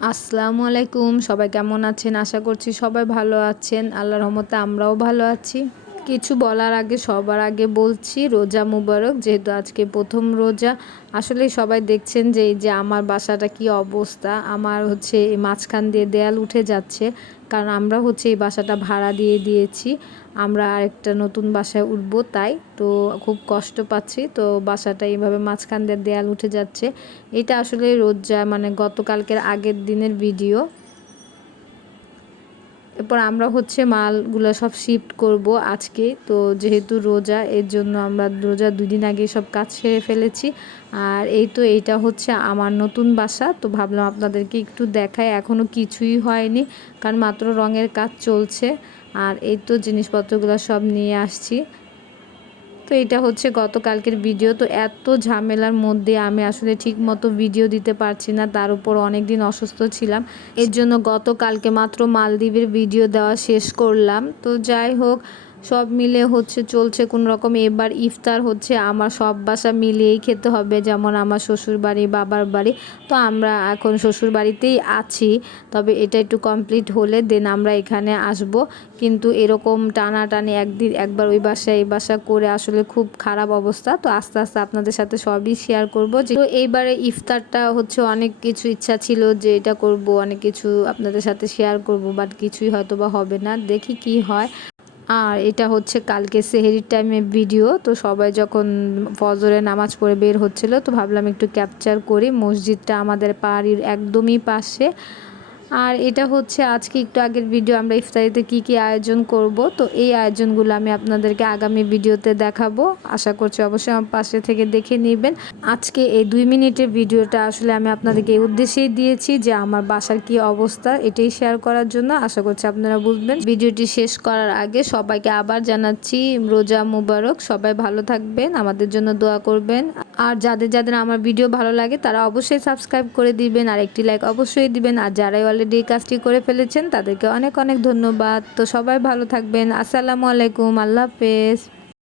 আসসালামু আলাইকুম। সবাই কেমন আছেন? আশা করছি সবাই ভালো আছেন। আল্লাহর রহমতে আমরাও ভালো আছি। কিছু বলার আগে, সবার আগে বলছি, রোজা মুবারক, যেহেতু আজকে প্রথম রোজা, আসলে সবাই দেখছেন যে এই যে আমার বাসাটা কি অবস্থা, আমার হচ্ছে মাঝখান দিয়ে দেয়াল উঠে যাচ্ছে, কারণ আমরা হচ্ছে এই বাসাটা ভাড়া দিয়ে দিয়েছি, আমরা আরেকটা নতুন বাসায় উঠব তাই, তো খুব কষ্ট পাচ্ছি, তো বাসাটা এইভাবে মাঝখান দিয়ে দেয়াল উঠে যাচ্ছে। এটা আসলে রোজা মানে গতকালকের আগের দিনের ভিডিও। এরপর আমরা হচ্ছে মালগুলো সব শিফট করব আজকে। তো যেহেতু রোজা, এর জন্য আমরা রোজা দুই দিন আগে সব কাজ সেরে ফেলেছি। আর এই তো এইটা হচ্ছে আমার নতুন বাসা। তো ভাবলাম আপনাদেরকে একটু দেখায় এখনও কিছুই হয়নি, কারণ মাত্র রঙের কাজ চলছে। আর এই তো জিনিসপত্রগুলো সব নিয়ে আসছি। তো এটা হচ্ছে গতকালকের ভিডিও। তো এত ঝামেলার মধ্যে আমি আসলে ঠিক মতো ভিডিও দিতে পারছি না, তার উপর অনেক দিন অসুস্থ ছিলাম। এর জন্য গতকালকে মাত্র মালদ্বীপের ভিডিও দেওয়া শেষ করলাম। তো যাই হোক সব মিলে হচ্ছে, চলছে কোন রকম। এবার ইফতার হচ্ছে, আমার সব বাসা মিলিয়েই খেতে হবে, যেমন আমার শ্বশুর বাড়ি বাবার বাড়ি। তো আমরা এখন শ্বশুর বাড়িতেই আছি, তবে এটা একটু কমপ্লিট হলে দেন আমরা এখানে আসব। কিন্তু এরকম টানাটানি একদিন, একবার ওই বাসা এই বাসা করে আসলে খুব খারাপ অবস্থা। তো আস্তে আস্তে আপনাদের সাথে সবই শেয়ার করব তো এইবারে ইফতারটা হচ্ছে অনেক কিছু ইচ্ছা ছিল যে এটা করব, অনেক কিছু আপনাদের সাথে শেয়ার করব বাট কিছুই হয়তো বা হবে না। দেখি কি হয়। আর এটা হচ্ছে কালকে সেহেরির টাইমে ভিডিও তো সবাই যখন ফজরে নামাজ পড়ে বের হচ্ছিল, তো ভাবলাম একটু ক্যাপচার করি। মসজিদটা আমাদের বাড়ির একদমই পাশে। আর এটা হচ্ছে আজকে একটু আগের ভিডিও আমরা ইফতারিতে কি কি আয়োজন করব? তো এই আয়োজনগুলো আমি আপনাদেরকে আগামী ভিডিওতে দেখাবো। আশা করছি অবশ্যই আমার পাশে থেকে দেখে নেবেন। আজকে এই দুই মিনিটের ভিডিওটা আসলে আমি আপনাদেরকে এই উদ্দেশ্যেই দিয়েছি যে আমার বাসার কি অবস্থা, এটাই শেয়ার করার জন্য। আশা করছি আপনারা বুঝবেন। ভিডিওটি শেষ করার আগে সবাইকে আবার জানাচ্ছি রোজা মুবারক। সবাই ভালো থাকবেন। আমাদের জন্য দোয়া করবেন। আর যাদের যাদের আমার ভিডিও ভালো লাগে, তারা অবশ্যই সাবস্ক্রাইব করে দিবেন। আর একটি লাইক অবশ্যই দিবেন। আর যারাই অলরেডি কাজটি করে ফেলেছেন, তাদেরকে অনেক অনেক ধন্যবাদ। তো সবাই ভালো থাকবেন। আসসালামু আলাইকুম। আল্লাহ হাফেজ।